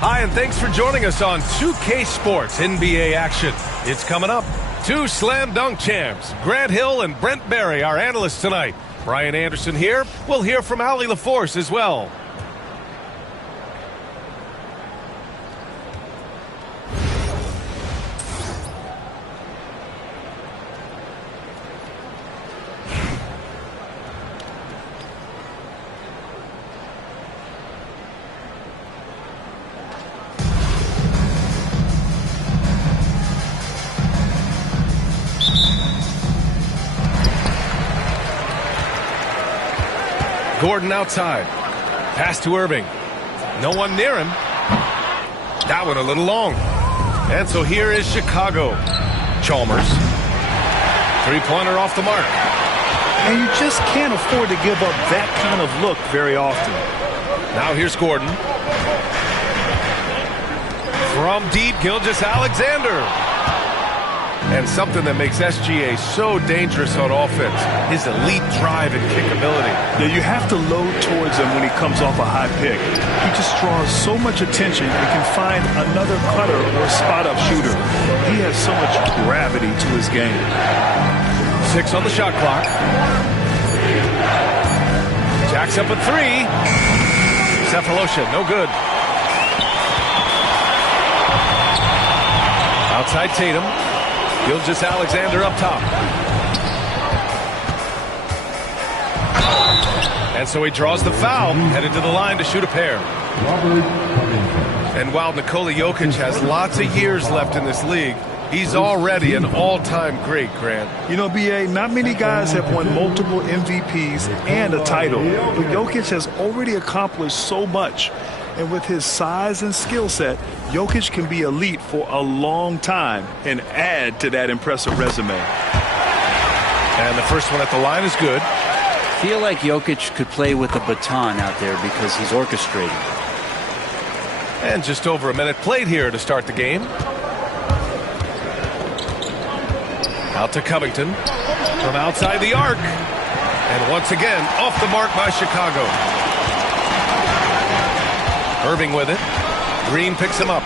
Hi, and thanks for joining us on 2K Sports NBA action. It's coming up. Two slam dunk champs, Grant Hill and Brent Barry, our analysts tonight. Brian Anderson here. We'll hear from Allie LaForce as well. Gordon outside. Pass to Irving. No one near him. That one a little long. And so here is Chicago. Chalmers. Three-pointer off the mark. And you just can't afford to give up that kind of look very often. Now here's Gordon. From deep, Gilgeous-Alexander. And something that makes SGA so dangerous on offense, his elite drive and kickability. Yeah, you have to load towards him when he comes off a high pick. He just draws so much attention and can find another cutter or spot-up shooter. He has so much gravity to his game. 6 on the shot clock. Jacks up a 3. Cephalosha, no good. Outside Tatum. Gilgeous-Alexander up top. And so he draws the foul, headed to the line to shoot a pair. And while Nikola Jokic has lots of years left in this league, he's already an all-time great, Grant. You know, B.A., not many guys have won multiple MVPs and a title, but Jokic has already accomplished so much. And with his size and skill set, Jokic can be elite for a long time and add to that impressive resume. And the first one at the line is good. Feel like Jokic could play with a baton out there because he's orchestrating. And just over a minute played here to start the game. Out to Covington from outside the arc. And once again, off the mark by Chicago. Irving with it. Green picks him up.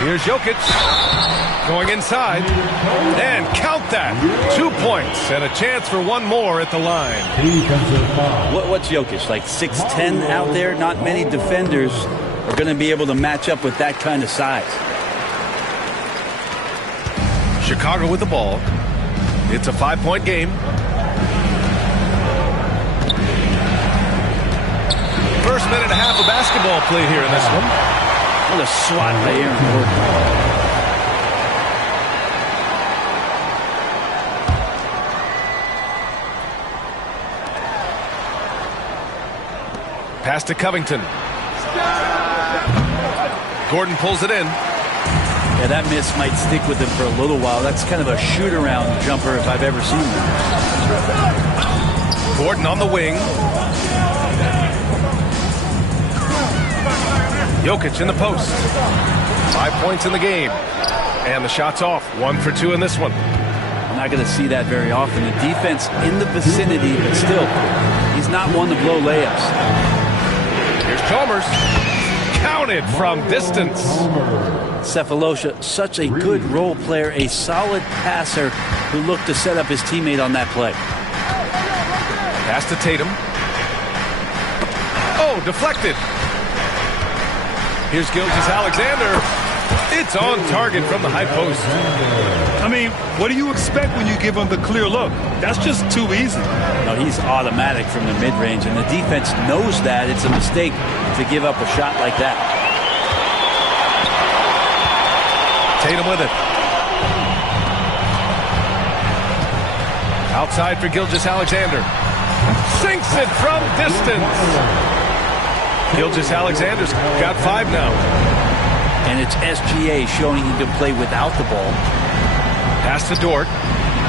Here's Jokic. Going inside. And count that. 2 points and a chance for one more at the line. What's Jokic, like 6'10" out there? Not many defenders are going to be able to match up with that kind of size. Chicago with the ball. It's a 5-point game. First minute and a half of basketball play here in this one. What a swat by Aaron Gordon. Pass to Covington. Gordon pulls it in. Yeah, that miss might stick with him for a little while. That's kind of a shoot-around jumper if I've ever seen one. Gordon on the wing. Jokic in the post. 5 points in the game. And the shot's off. 1 for 2 in this one. I'm not going to see that very often. The defense in the vicinity, but still, he's not one to blow layups. Here's Chalmers. Counted from distance. Cephalosha, such a good role player, a solid passer who looked to set up his teammate on that play. Pass to Tatum. Oh, deflected. Here's Gilgeous-Alexander. It's on target from the high post. I mean, what do you expect when you give him the clear look? That's just too easy. No, he's automatic from the mid-range, and the defense knows that. It's a mistake to give up a shot like that. Tatum with it. Outside for Gilgeous-Alexander. Sinks it from distance. Gilgeous-Alexander's got 5 now. And it's SGA showing he can play without the ball. Pass to Dort.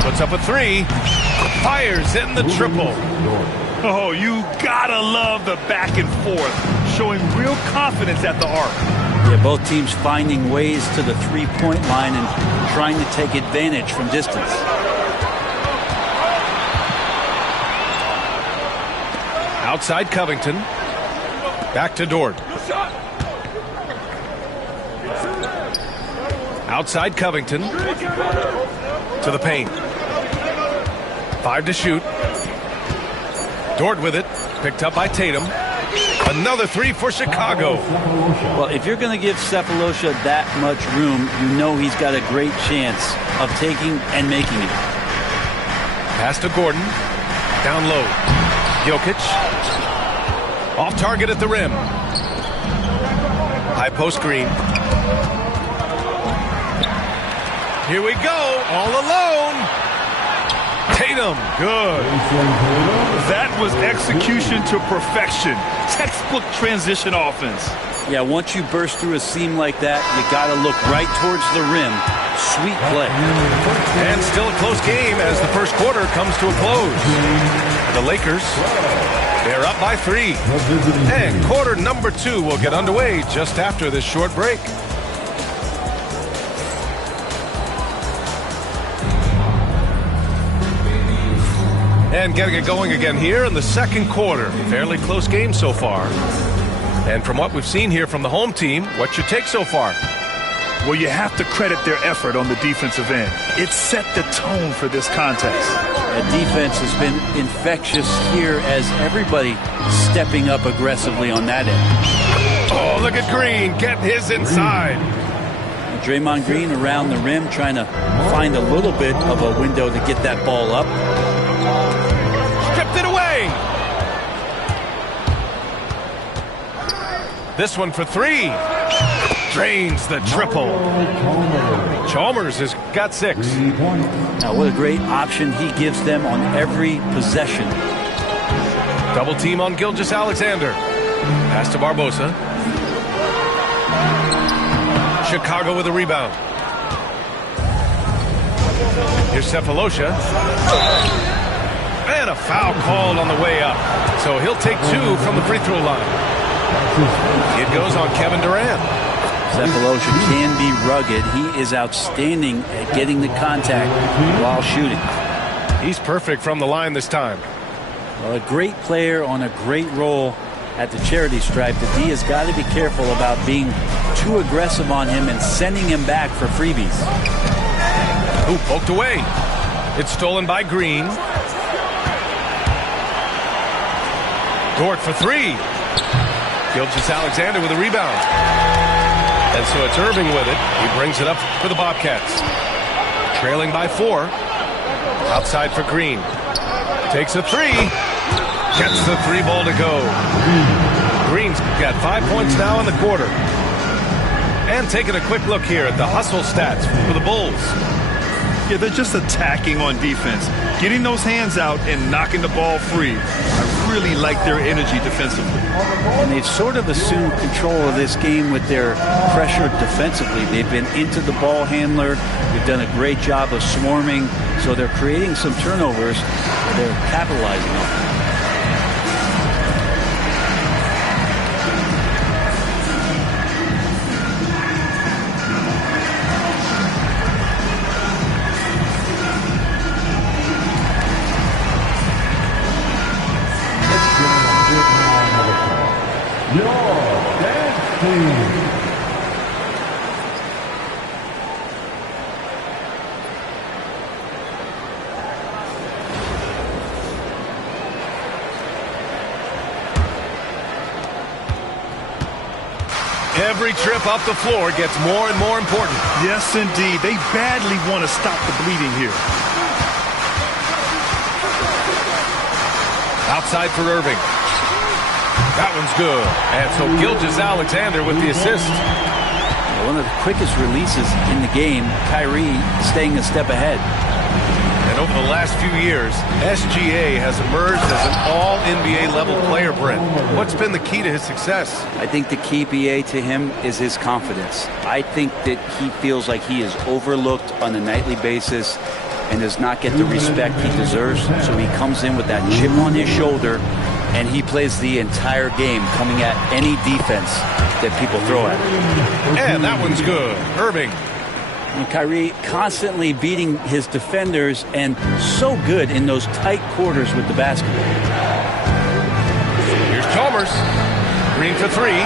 Puts up a 3. Fires in the triple. Oh, you gotta love the back and forth. Showing real confidence at the arc. Yeah, both teams finding ways to the three-point line and trying to take advantage from distance. Outside Covington. Back to Dort. Outside Covington. To the paint. 5 to shoot. Dort with it. Picked up by Tatum. Another 3 for Chicago. Well, if you're going to give Cephalosha that much room, you know he's got a great chance of taking and making it. Pass to Gordon. Down low. Jokic. Off target at the rim. High post Green. Here we go. All alone. Tatum. Good. That was execution to perfection. Textbook transition offense. Yeah, once you burst through a seam like that, you got to look right towards the rim. Sweet play. And still a close game as the first quarter comes to a close. The Lakers, they're up by 3. And quarter number 2 will get underway just after this short break. And getting it going again here in the second quarter. Fairly close game so far. And from what we've seen here from the home team, what's your take so far? Well, you have to credit their effort on the defensive end. It set the tone for this contest. The defense has been infectious here as everybody stepping up aggressively on that end. Oh, look at Green getting his inside. Draymond Green around the rim trying to find a little bit of a window to get that ball up. Stripped it away. This one for 3. Drains the triple. Chalmers has got 6. Now, what a great option he gives them on every possession. Double team on Gilgeous-Alexander. Pass to Barbosa. Chicago with a rebound. Here's Cephalosha. And a foul called on the way up. So he'll take 2 from the free throw line. It goes on Kevin Durant. Cephalosha can be rugged. He is outstanding at getting the contact while shooting. He's perfect from the line this time. Well, a great player on a great role at the charity stripe. The D has got to be careful about being too aggressive on him and sending him back for freebies. Ooh, poked away. It's stolen by Green. Dort for 3. Gilgeous-Alexander with a rebound. And so it's Irving with it. He brings it up for the Bobcats. Trailing by 4. Outside for Green. Takes a 3. Gets the 3 ball to go. Green's got 5 points now in the quarter. And taking a quick look here at the hustle stats for the Bulls. Yeah, they're just attacking on defense. Getting those hands out and knocking the ball free. I really like their energy defensively. And they've sort of assumed control of this game with their pressure defensively. They've been into the ball handler. They've done a great job of swarming. So they're creating some turnovers. They're capitalizing on it. Every trip up the floor gets more and more important. Yes, indeed. They badly want to stop the bleeding here. Outside for Irving. That one's good. And so Gilgeous-Alexander with the assist. One of the quickest releases in the game. Kyrie staying a step ahead. And over the last few years, SGA has emerged as an all-NBA level player, Brent. What's been the key to his success? I think the key, BA, to him is his confidence. I think that he feels like he is overlooked on a nightly basis and does not get the respect he deserves. So he comes in with that chip on his shoulder, and he plays the entire game, coming at any defense that people throw at him. And that one's good. Irving. And Kyrie constantly beating his defenders and so good in those tight quarters with the basketball. Bombers. Green for three.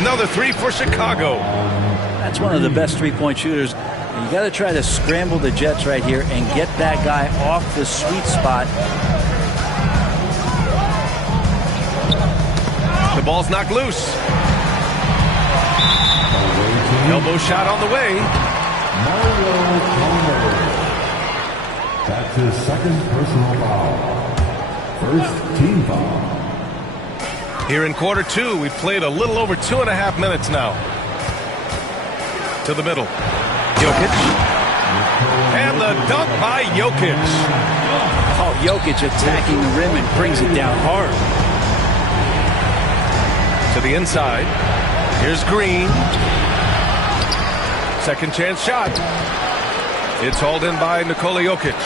Another three for Chicago. That's one of the best three-point shooters. You got to try to scramble the Jets right here and get that guy off the sweet spot. The ball's knocked loose. Elbow shot on the way. That's his second personal foul. First team foul. Here in quarter two, we've played a little over 2.5 minutes now. To the middle. Jokic. And the dunk by Jokic. Oh, Jokic attacking the rim and brings it down hard. To the inside. Here's Green. Second chance shot. It's hauled in by Nikola Jokic.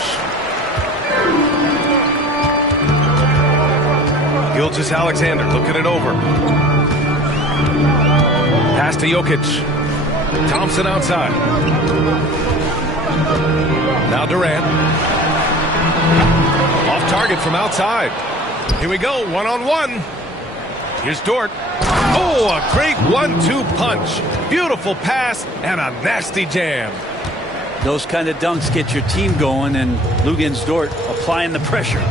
Gilgeous-Alexander looking it over. Pass to Jokic. Thompson outside. Now Durant. Off target from outside. Here we go, one-on-one. Here's Dort. Oh, a great 1-2 punch. Beautiful pass and a nasty jam. Those kind of dunks get your team going, and Luguentz Dort applying the pressure.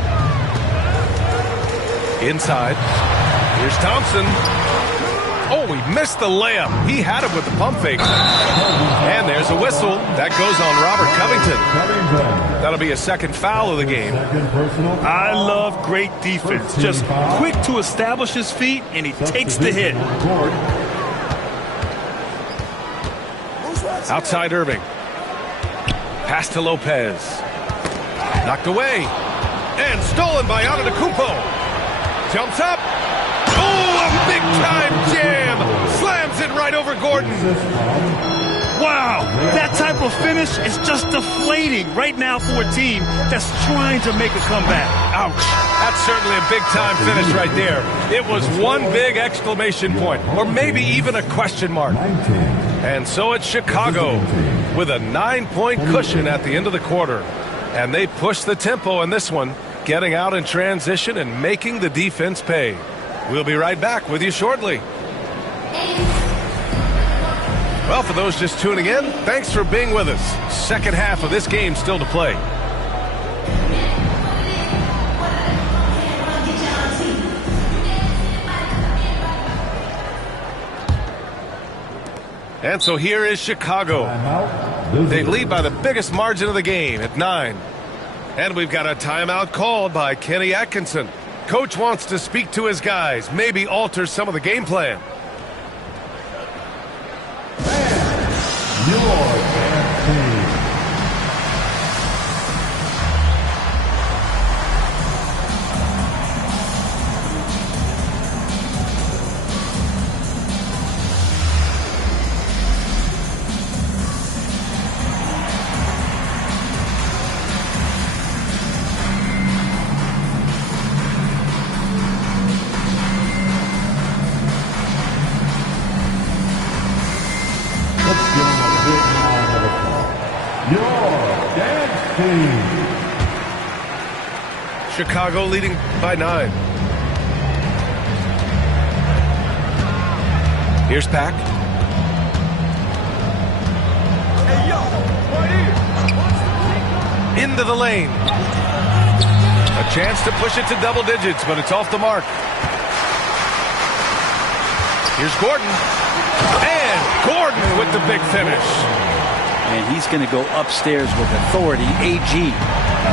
Inside. Here's Thompson. Oh, he missed the layup. He had it with the pump fake. And there's a whistle. That goes on Robert Covington. That'll be a second foul of the game. I love great defense. Just quick to establish his feet, and he takes the hit. Outside Irving. Pass to Lopez. Knocked away. And stolen by Antetokounmpo. Jumps up. Oh, a big-time jam. Slams it right over Gordon. Wow, that type of finish is just deflating right now for a team that's trying to make a comeback. Ouch. That's certainly a big-time finish right there. It was one big exclamation point, or maybe even a question mark. And so it's Chicago with a 9-point cushion at the end of the quarter. And they push the tempo in this one, getting out in transition and making the defense pay. We'll be right back with you shortly. Well, for those just tuning in, thanks for being with us. Second half of this game still to play. And so here is Chicago. They lead by the biggest margin of the game at 9. And we've got a timeout called by Kenny Atkinson. Coach wants to speak to his guys, maybe alter some of the game plan. Chicago leading by 9. Here's Pack. Into the lane. A chance to push it to double digits, but it's off the mark. Here's Gordon. And Gordon with the big finish. And he's going to go upstairs with authority. AG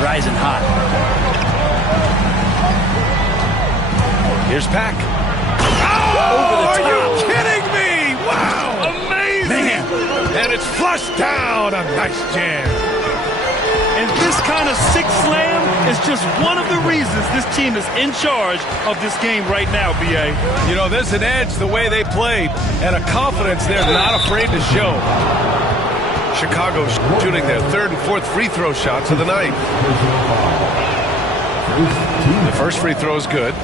rising hot. Here's Pack. Oh, are you kidding me? Wow. Amazing. Man. And it's flushed down. A nice jam. And this kind of sick slam is just one of the reasons this team is in charge of this game right now, B.A. You know, there's an edge the way they played and a confidence they're not afraid to show. Chicago shooting their third and fourth free throw shots of the night. The first free throw is good.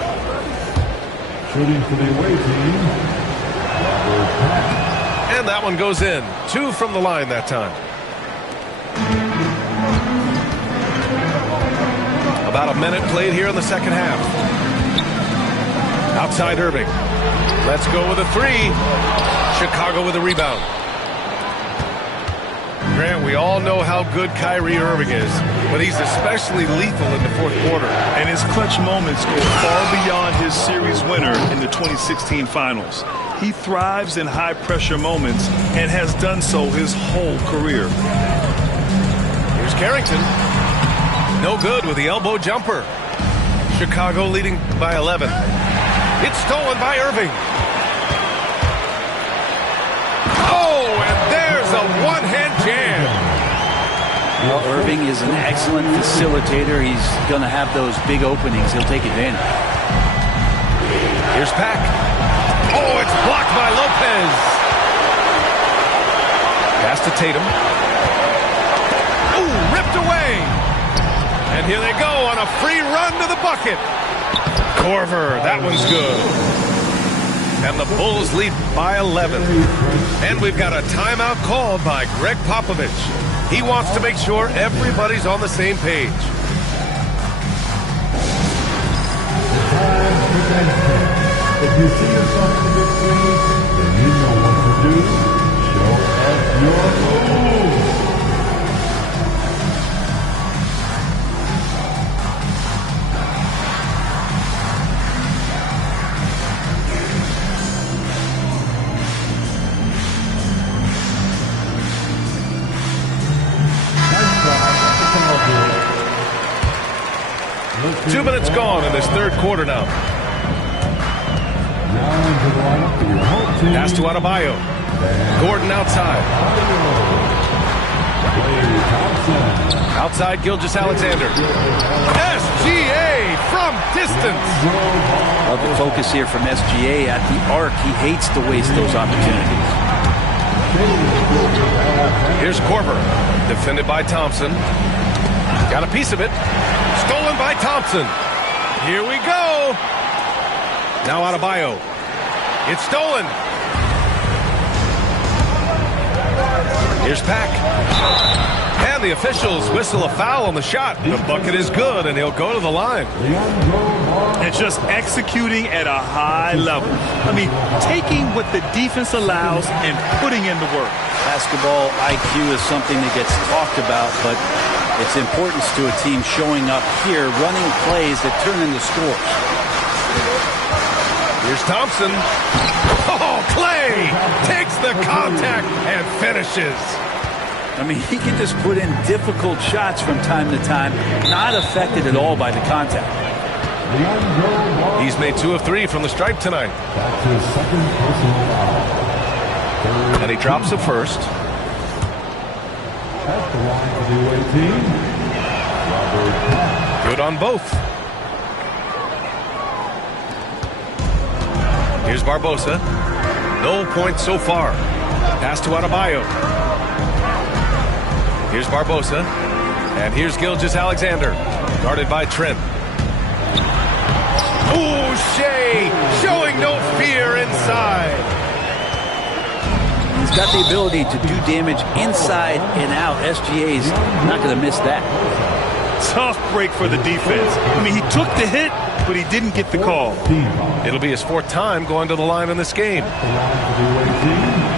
Shooting for the away team. And that one goes in. 2 from the line that time. About a minute played here in the second half. Outside Irving. Let's go with a three. Chicago with a rebound. Grant, we all know how good Kyrie Irving is, but he's especially lethal in the fourth quarter. And his clutch moments go far beyond his series winner in the 2016 finals. He thrives in high-pressure moments and has done so his whole career. Here's Carrington. No good with the elbow jumper. Chicago leading by 11. It's stolen by Irving. Oh, and there's a one-hand jam. Well, Irving is an excellent facilitator. He's going to have those big openings. He'll take advantage. Here's Pack. Oh, it's blocked by Lopez. Pass to Tatum. Ooh, ripped away. And here they go on a free run to the bucket. Korver, that one's good. And the Bulls lead by 11. And we've got a timeout called by Greg Popovich. He wants to make sure everybody's on the same page. If you see yourself in the big screen, then you know what to do. Show us your moves. Nice 2 minutes gone in this third quarter now. Pass to Adebayo. Gordon outside. Outside Gilgeous-Alexander. SGA from distance. Love the focus here from SGA at the arc. He hates to waste those opportunities. Here's Korver. Defended by Thompson. Got a piece of it. Stolen by Thompson. Here we go. Now Adebayo. It's stolen. Here's Pack. And the officials whistle a foul on the shot. The bucket is good, and he'll go to the line. And just executing at a high level. I mean, taking what the defense allows and putting in the work. Basketball IQ is something that gets talked about, but its importance to a team showing up here, running plays that turn into scores. Here's Thompson. Oh, Clay takes the contact and finishes. I mean, he can just put in difficult shots from time to time, not affected at all by the contact. He's made 2 of 3 from the stripe tonight. That's his second personal foul. And he drops the first. At the line for the away team, Robert Pack. Good on both. Here's Barbosa. No points so far. Pass to Adebayo. Here's Barbosa. And here's Gilgeous-Alexander. Guarded by Trent. Ooh, Shea showing no fear inside. He's got the ability to do damage inside and out. SGA's not going to miss that. Tough break for the defense. I mean, he took the hit, but he didn't get the call. It'll be his 4th time going to the line in this game.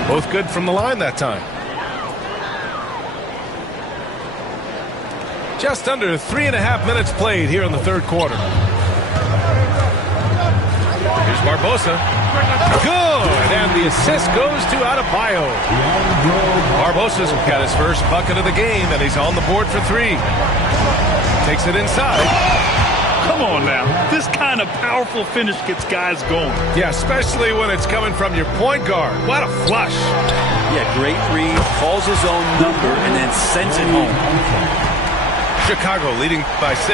Both good from the line that time. Just under 3.5 minutes played here in the third quarter. Here's Barbosa. Good, and the assist goes to Adebayo. Barbosa's got his first bucket of the game, and he's on the board for 3. Takes it inside. Come on now. This kind of powerful finish gets guys going. Yeah, especially when it's coming from your point guard. What a flush. Yeah, great read, calls his own number, and then sends it home. Chicago leading by 6.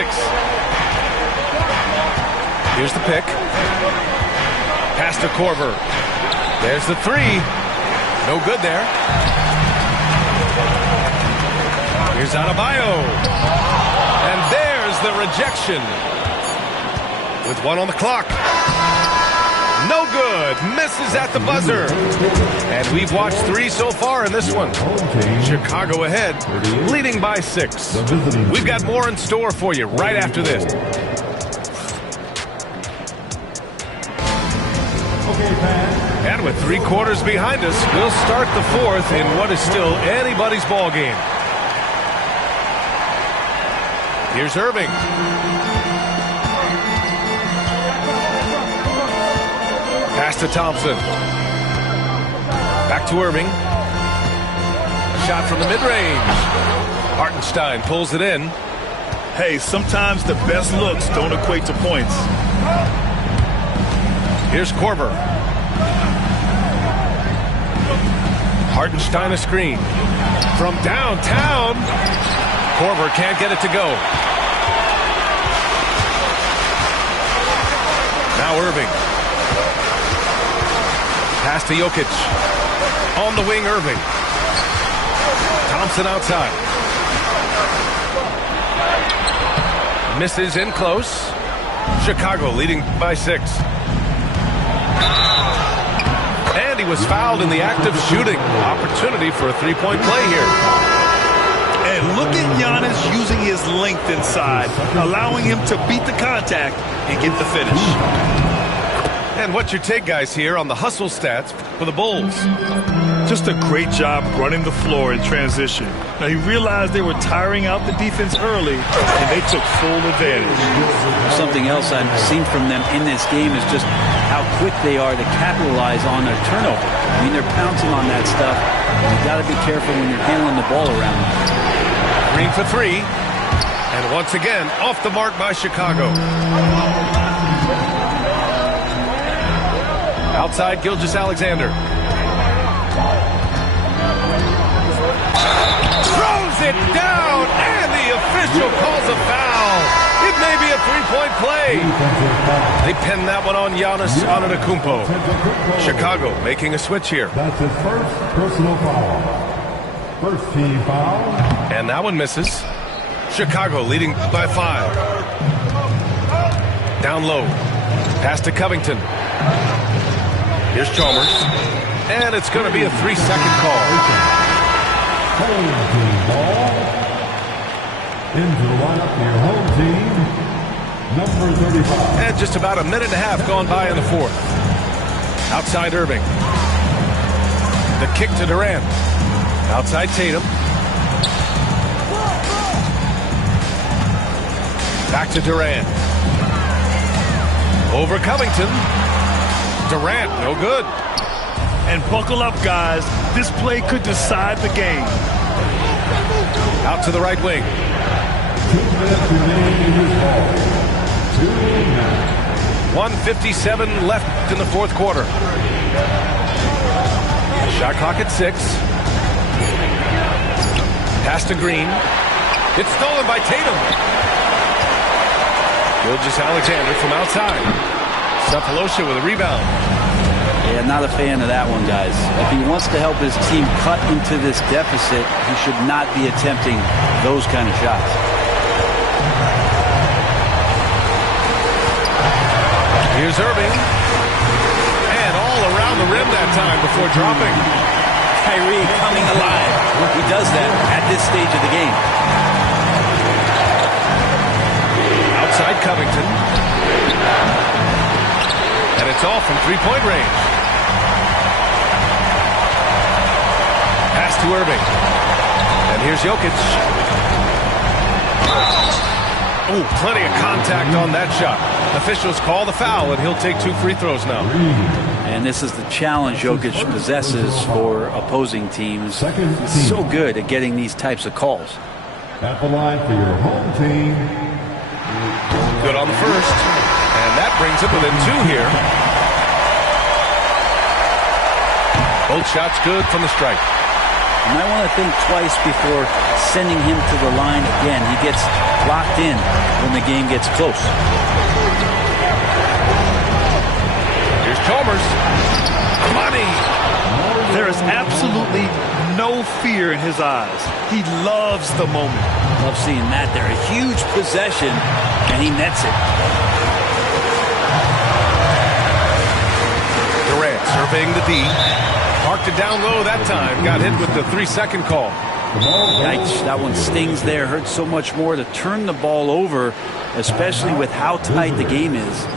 Here's the pick. Pass to Korver. There's the 3. No good there. Here's Adebayo. And there's the rejection. With 1 on the clock. No good. Misses at the buzzer. And we've watched 3 so far in this one. Chicago ahead, leading by 6. We've got more in store for you right after this. And with 3 quarters behind us, we'll start the 4th in what is still anybody's ball game. Here's Irving. Pass to Thompson. Back to Irving. Shot from the mid-range. Hartenstein pulls it in. Hey, sometimes the best looks don't equate to points. Here's Korver. Hartenstein a screen. From downtown. Korver can't get it to go. Now Irving. Pass to Jokic. On the wing, Irving. Thompson outside. Misses in close. Chicago leading by 6. And he was fouled in the act of shooting. Opportunity for a 3-point play here. And look at Giannis using his length inside, allowing him to beat the contact and get the finish. And what's your take, guys, here on the hustle stats for the Bulls? Just a great job running the floor in transition. Now, he realized they were tiring out the defense early, and they took full advantage. Something else I've seen from them in this game is just how quick they are to capitalize on their turnover. I mean, they're pouncing on that stuff. You got to be careful when you're handling the ball around them. Green for 3. And once again, off the mark by Chicago. Outside, Gilgeous-Alexander. Throws it down, and the official calls a foul. It may be a 3-point play. They pin that one on Giannis Antetokounmpo. Chicago making a switch here. That's his first personal foul. First team foul. And that one misses. Chicago leading by 5. Down low. Pass to Covington. Here's Chalmers. And it's going to be a 3-second call. Home team ball. Into the lineup for your home team, number 35. And just about a minute and a half gone by in the 4th. Outside Irving. The kick to Durant. Outside Tatum. Back to Durant. Over Covington. Durant, no good. And buckle up, guys. This play could decide the game. Out to the right wing. 2 minutes remaining in this ball. 2 minutes. 1:57 left in the 4th quarter. Shot clock at 6. Pass to Green. It's stolen by Tatum. Gilgeous-Alexander from outside. Cephalosha with a rebound. Yeah, not a fan of that one, guys. If he wants to help his team cut into this deficit, he should not be attempting those kind of shots. Here's Irving. And all around the rim that time before dropping. Kyrie coming alive. He does that at this stage of the game. Outside Covington. And it's all from 3-point range. Pass to Irving. And here's Jokic. Oh, plenty of contact on that shot. Officials call the foul, and he'll take 2 free throws now. And this is the challenge Jokic possesses for opposing teams. He's so good at getting these types of calls. At the line for your home team. Good on the first. And that brings it within 2 here. Both shots good from the stripe. You might want to think twice before sending him to the line again. He gets locked in when the game gets close. Here's Chalmers. Money. There is absolutely no fear in his eyes. He loves the moment. Love seeing that there. A huge possession, and he nets it. Durant surveying the D. Parked it down low that time. Got hit with the 3-second call. Yikes, that one stings there. Hurts so much more to turn the ball over, especially with how tight the game is.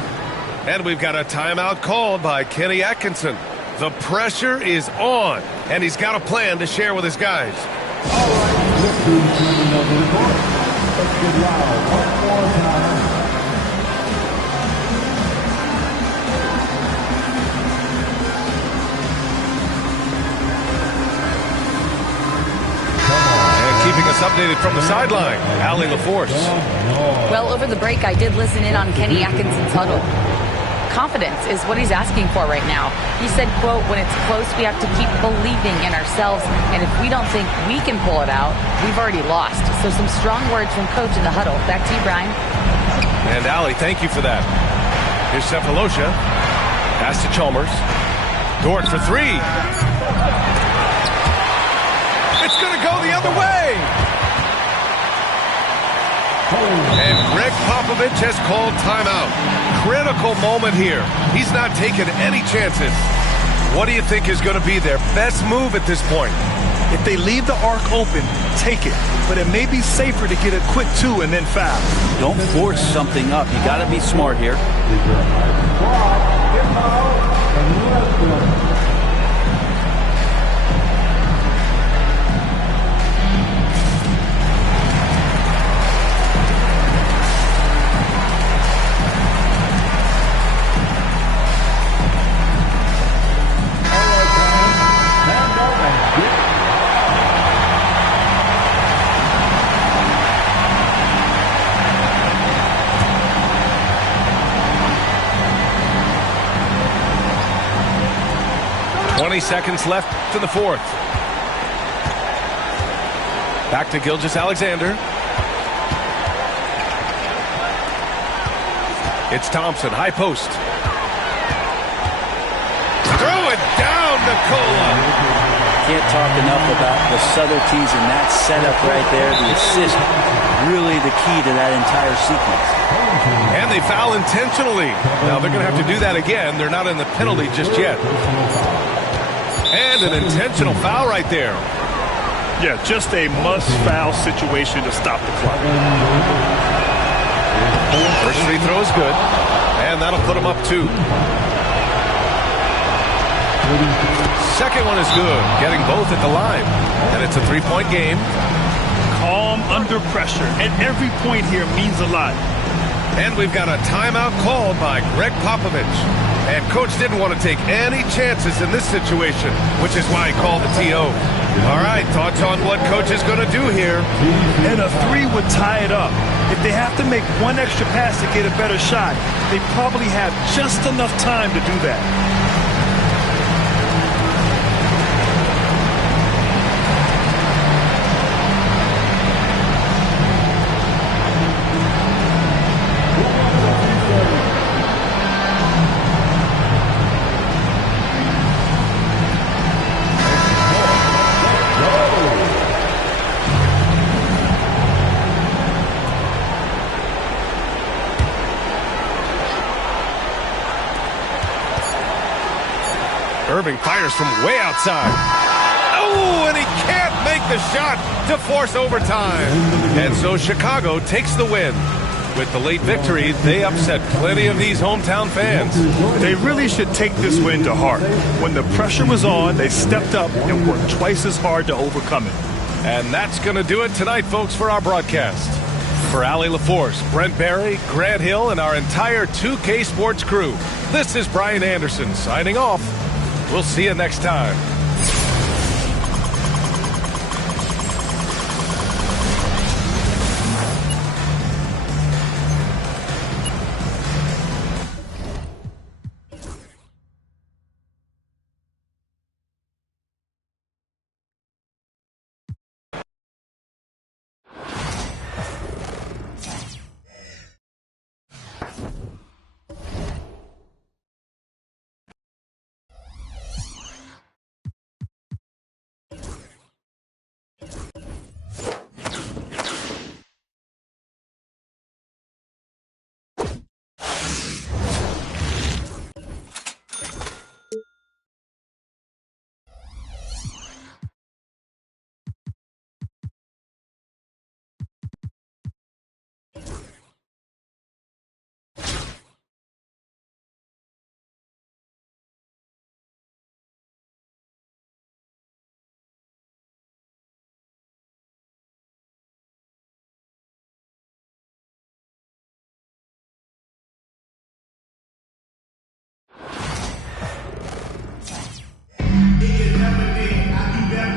And we've got a timeout called by Kenny Atkinson. The pressure is on, and he's got a plan to share with his guys. All right, let's do another report. Let's get loud one more time. Keeping us updated from the sideline, Allie LaForce. Well, over the break, I did listen in on Kenny Atkinson's huddle. Confidence is what he's asking for right now. He said, quote, when it's close, we have to keep believing in ourselves, and if we don't think we can pull it out, we've already lost. So some strong words from Coach in the huddle. Back to you, Brian. And Allie, thank you for that. Here's Cephalosha. Pass to Chalmers. Dort for three. It's going to go the other way. And Greg Popovich has called timeout. Critical moment here. He's not taking any chances. What do you think is going to be their best move at this point? If they leave the arc open, take it. But it may be safer to get a quick two and then foul. Don't force something up. You got to be smart here. Seconds left to the fourth. Back to Gilgeous-Alexander. It's Thompson, high post. Throw it down, Nikola. Can't talk enough about the subtleties in that setup right there. The assist, really the key to that entire sequence. And they foul intentionally. Now they're going to have to do that again. They're not in the penalty just yet. And an intentional foul right there. Yeah, just a must-foul situation to stop the clock. First free throw is good. And that'll put them up two. Second one is good. Getting both at the line. And it's a three-point game. Calm under pressure. And every point here means a lot. And we've got a timeout called by Greg Popovich. And Coach didn't want to take any chances in this situation, which is why he called the TO. All right, thoughts on what Coach is going to do here? And a three would tie it up. If they have to make one extra pass to get a better shot, they probably have just enough time to do that. Irving fires from way outside. Oh, and he can't make the shot to force overtime. And so Chicago takes the win. With the late victory, they upset plenty of these hometown fans. They really should take this win to heart. When the pressure was on, they stepped up and worked twice as hard to overcome it. And that's going to do it tonight, folks, for our broadcast. For Allie LaForce, Brent Barry, Grant Hill, and our entire 2K Sports crew, this is Brian Anderson signing off. We'll see you next time.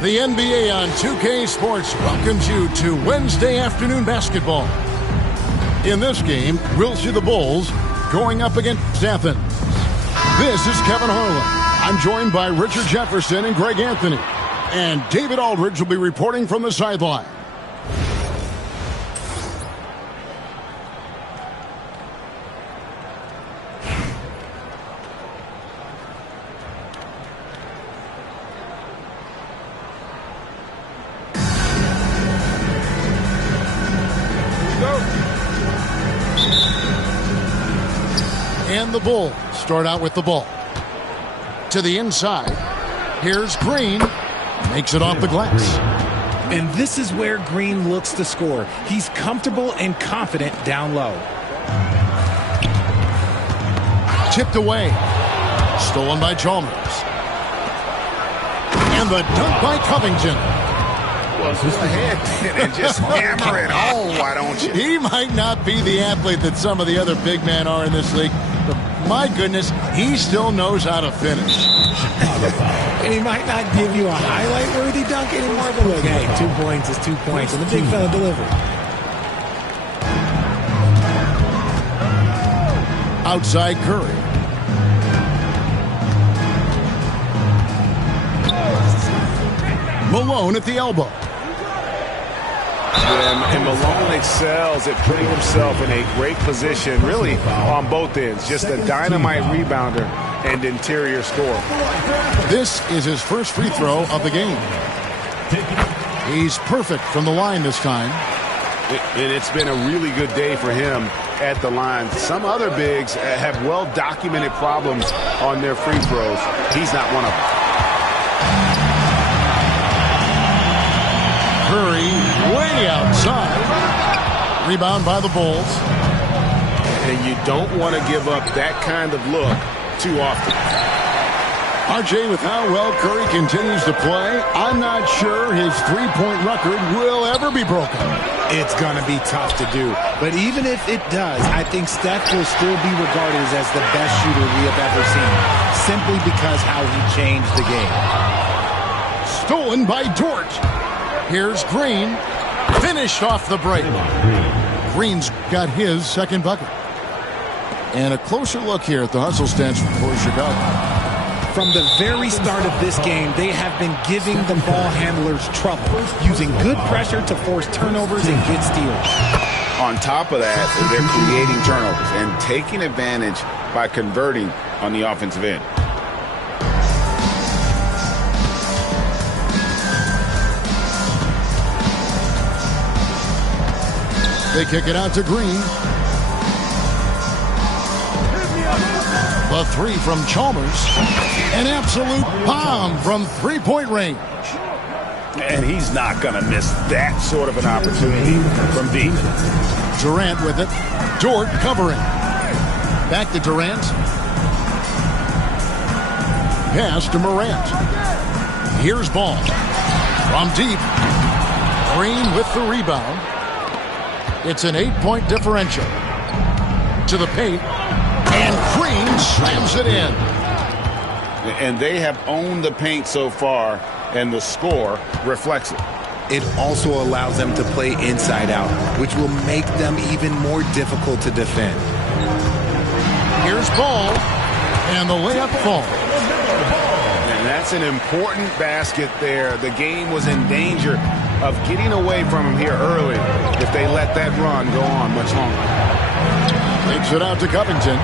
The NBA on 2K Sports welcomes you to Wednesday afternoon basketball. In this game, we'll see the Bulls going up against Athens. This is Kevin Harlan. I'm joined by Richard Jefferson and Greg Anthony. And David Aldridge will be reporting from the sideline. And the Bulls start out with the ball. To the inside. Here's Green. Makes it off the glass. And this is where Green looks to score. He's comfortable and confident down low. Tipped away. Stolen by Chalmers. And the dunk by Covington. Well, go ahead and just hammer it home, why don't you? He might not be the athlete that some of the other big men are in this league, but my goodness, he still knows how to finish. And he might not give you a highlight-worthy dunk anymore, but look, hey, 2 points is 2 points, and the big fella delivered. Outside Curry. Malone at the elbow. And Malone excels at putting himself in a great position, really, on both ends. Just a dynamite rebounder and interior scorer. This is his first free throw of the game. He's perfect from the line this time. And it's been a really good day for him at the line. Some other bigs have well-documented problems on their free throws. He's not one of them. Curry way outside. Rebound by the Bulls. And you don't want to give up that kind of look too often. RJ, with how well Curry continues to play, I'm not sure his three-point record will ever be broken. It's going to be tough to do. But even if it does, I think Steph will still be regarded as the best shooter we have ever seen, simply because how he changed the game. Stolen by Dort. Here's Green. Finished off the break. Green's got his second bucket. And a closer look here at the hustle stance for Chicago. From the very start of this game, they have been giving the ball handlers trouble, using good pressure to force turnovers and get steals. On top of that, they're creating turnovers and taking advantage by converting on the offensive end. They kick it out to Green. The three from Chalmers. An absolute bomb from three-point range. And he's not going to miss that sort of an opportunity from deep. Durant with it. Dort covering. Back to Durant. Pass to Morant. Here's Ball. From deep. Green with the rebound. It's an 8-point differential. To the paint. And Green slams it in. And they have owned the paint so far, and the score reflects it. It also allows them to play inside out, which will make them even more difficult to defend. Here's Ball. And the layup falls. And that's an important basket there. The game was in danger of getting away from him here early if they let that run go on much longer. Takes it out to Covington.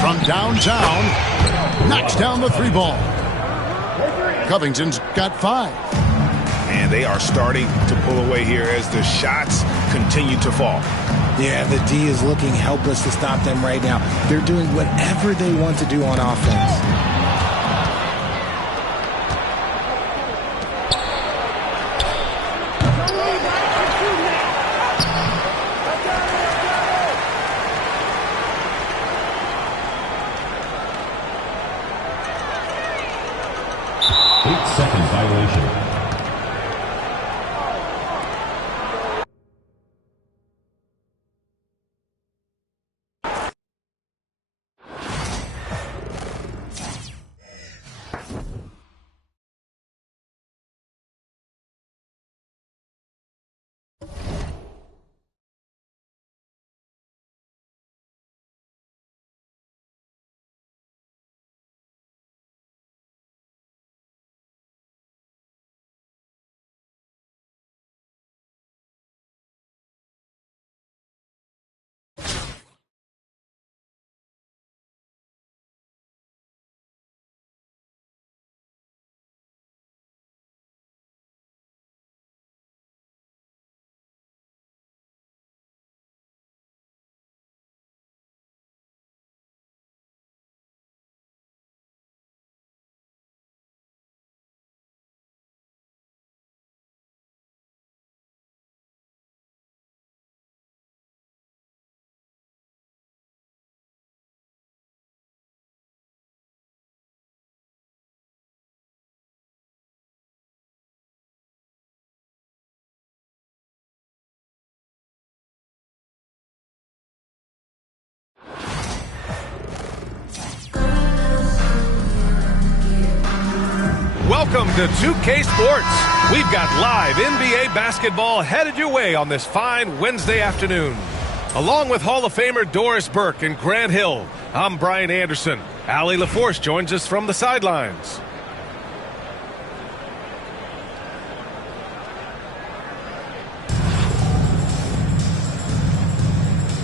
From downtown, knocks down the three ball. Covington's got 5. And they are starting to pull away here as the shots continue to fall. Yeah, the D is looking helpless to stop them right now. They're doing whatever they want to do on offense. Welcome to 2K Sports. We've got live NBA basketball headed your way on this fine Wednesday afternoon. Along with Hall of Famer Doris Burke and Grant Hill, I'm Brian Anderson. Allie LaForce joins us from the sidelines.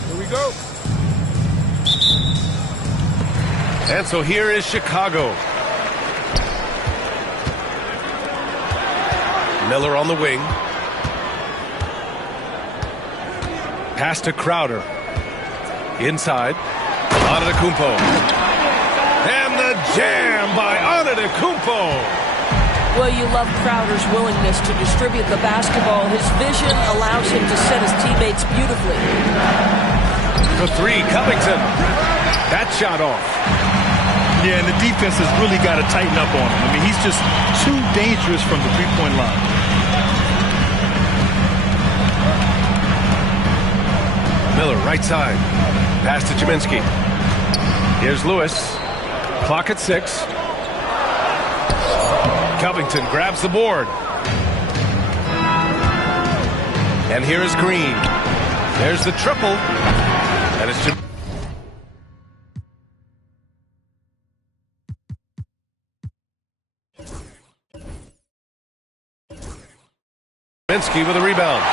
Here we go. And so here is Chicago. Miller on the wing. Pass to Crowder. Inside. Antetokounmpo. And the jam by Antetokounmpo. Well, you love Crowder's willingness to distribute the basketball. His vision allows him to set his teammates beautifully. For three, Covington. That shot off. Yeah, and the defense has really got to tighten up on him. I mean, he's just too dangerous from the three-point line. Miller, right side. Pass to Jaminski. Here's Lewis. Clock at 6. Covington grabs the board. And here is Green. There's the triple. And it's Jaminski with a rebound.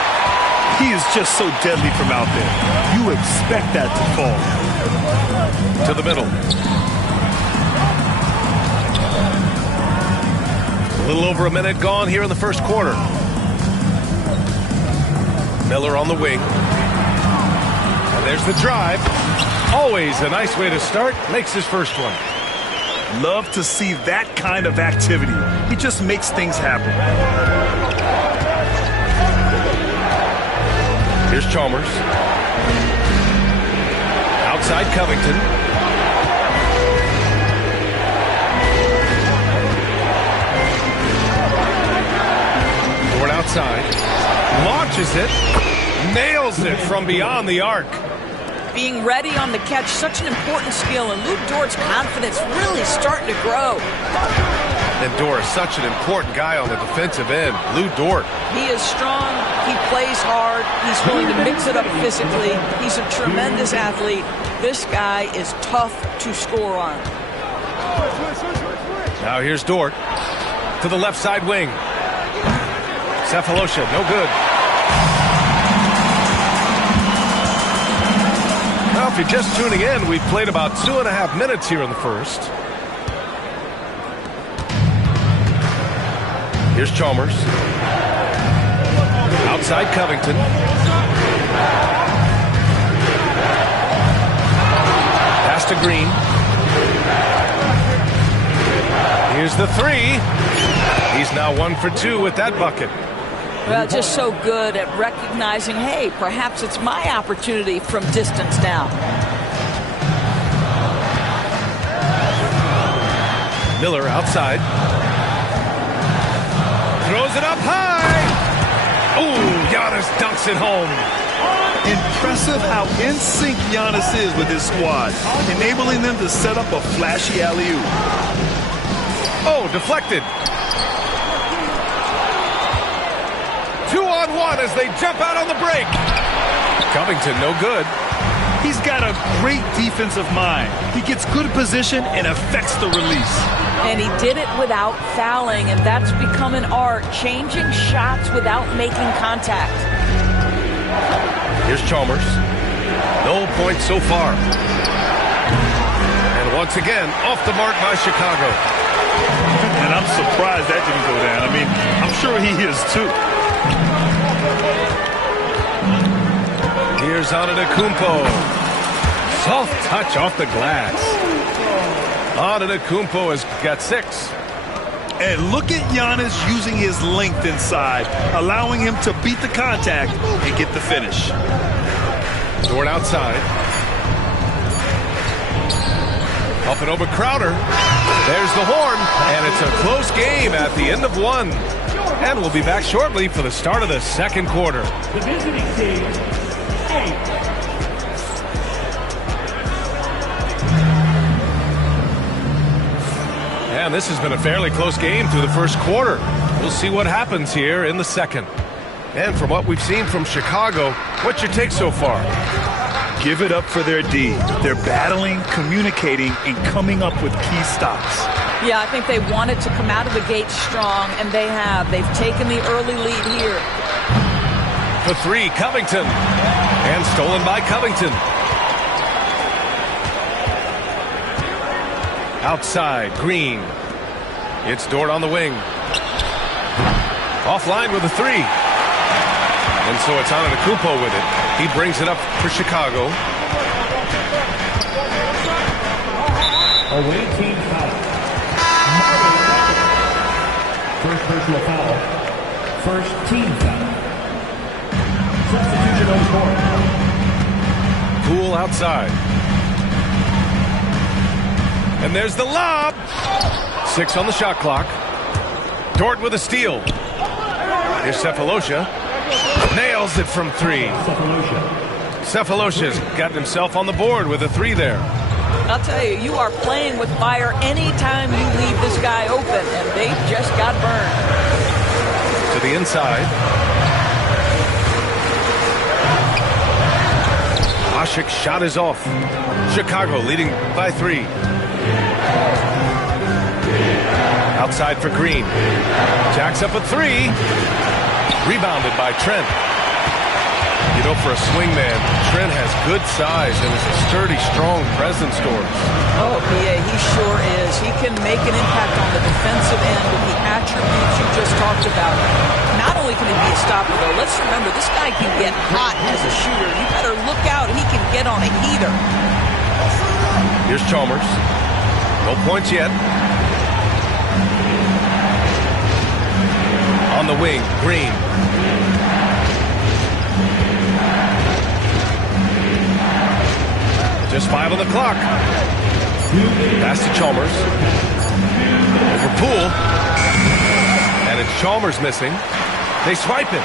He is just so deadly from out there. You expect that to fall. To the middle. A little over a minute gone here in the first quarter. Miller on the wing. And there's the drive. Always a nice way to start. Makes his first one. Love to see that kind of activity. He just makes things happen. Here's Chalmers. Outside Covington. Dort outside. Launches it. Nails it from beyond the arc. Being ready on the catch, such an important skill, and Luke Dort's confidence really starting to grow. And Dort is such an important guy on the defensive end. Lou Dort. He is strong. He plays hard. He's willing to mix it up physically. He's a tremendous athlete. This guy is tough to score on. Now here's Dort to the left side wing. Cephalosha, no good. Now, if you're just tuning in, we've played about 2.5 minutes here in the first. Here's Chalmers. Outside Covington. Pass to Green. Here's the three. He's now 1 for 2 with that bucket. Well, just so good at recognizing, hey, perhaps it's my opportunity from distance now. Miller outside. Throws it up high. Ooh, Giannis dunks it home. Impressive how in sync Giannis is with his squad, enabling them to set up a flashy alley-oop. Oh, deflected. 2-on-1 as they jump out on the break. Covington, no good. He's got a great defensive mind. He gets good position and affects the release. And he did it without fouling, and that's become an art, changing shots without making contact. Here's Chalmers. No points so far. And once again, off the mark by Chicago. And I'm surprised that didn't go down. I mean, I'm sure he is too. Here's Antetokounmpo. Soft touch off the glass. Antetokounmpo has got 6. And look at Giannis using his length inside, allowing him to beat the contact and get the finish. Dort outside. Up and over Crowder. There's the horn, and it's a close game at the end of 1. And we'll be back shortly for the start of the second quarter. The visiting team, 8. And this has been a fairly close game through the first quarter. We'll see what happens here in the second. And from what we've seen from Chicago, what's your take so far? Give it up for their D. They're battling, communicating, and coming up with key stops. Yeah, I think they wanted to come out of the gate strong, and they have. They've taken the early lead here. For three, Covington. And stolen by Covington. Outside, Green. It's Dort on the wing. Offline with a three. And so it's Antetokounmpo with it. He brings it up for Chicago. Away team foul. First personal foul. First team foul. Substitution on court. Poole outside. And there's the lob. 6 on the shot clock. Dort with a steal. Here's Cephalosha. Nails it from 3. Cephalosha's gotten himself on the board with a 3 there. I'll tell you, you are playing with fire anytime you leave this guy open, and they just got burned. To the inside. Asik's shot is off. Chicago leading by 3. Outside for Green. Jacks up a 3. Rebounded by Trent. You know, for a swingman, Trent has good size and is a sturdy, strong presence, Doris. Oh, yeah, he sure is. He can make an impact on the defensive end with the attributes you just talked about. Not only can he be a stopper, though, let's remember, this guy can get hot as a shooter. You better look out. He can get on a heater. Here's Chalmers. No points yet. On the wing, Green. Just 5 on the clock. Pass to Chalmers. Over Poole. And it's Chalmers missing. They swipe it.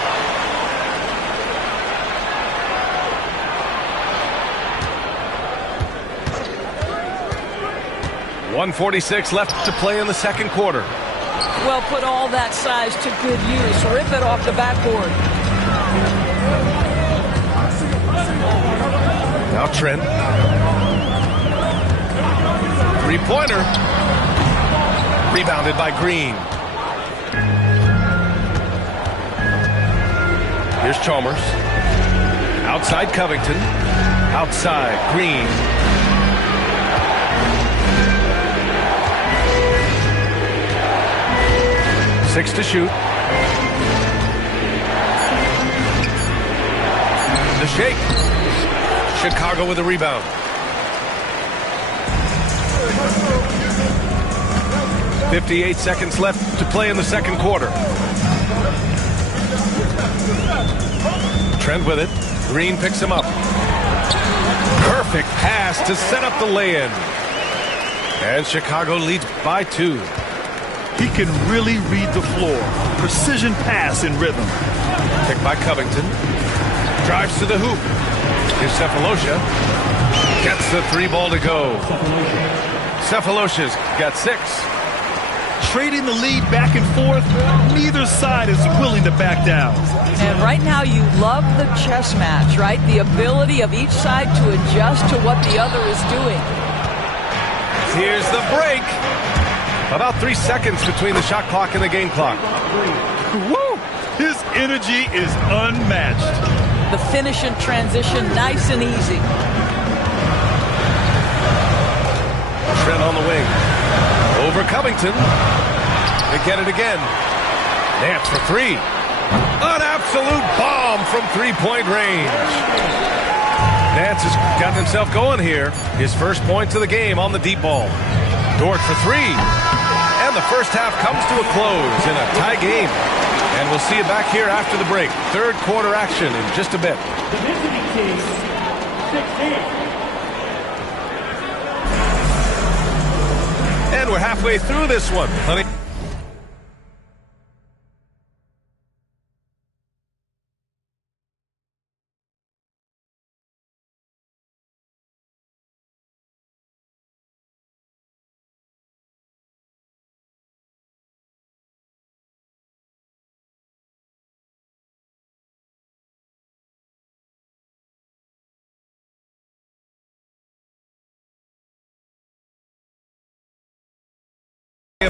.146 left to play in the second quarter. Well, put all that size to good use. Rip it off the backboard. Now Trent. Three-pointer. Rebounded by Green. Here's Chalmers. Outside Covington. Outside Green. Six to shoot. The shake. Chicago with a rebound. .58 seconds left to play in the second quarter. Trent with it. Green picks him up. Perfect pass to set up the lay-in. And Chicago leads by 2. He can really read the floor. Precision pass in rhythm. Picked by Covington. Drives to the hoop. Here's Cephalosha. Gets the 3 ball to go. Cephalosha's got 6. Trading the lead back and forth. Neither side is willing to back down. And right now you love the chess match, right? The ability of each side to adjust to what the other is doing. Here's the break. About 3 seconds between the shot clock and the game clock. Woo! His energy is unmatched. The finish in transition, nice and easy. Trent on the wing. Over Covington. They get it again. Nance for 3. An absolute bomb from 3-point range. Nance has gotten himself going here. His first points of the game on the deep ball. Dort for 3. And the first half comes to a close in a tie game. And we'll see you back here after the break. Third quarter action in just a bit. The visiting team, 16. And we're halfway through this one.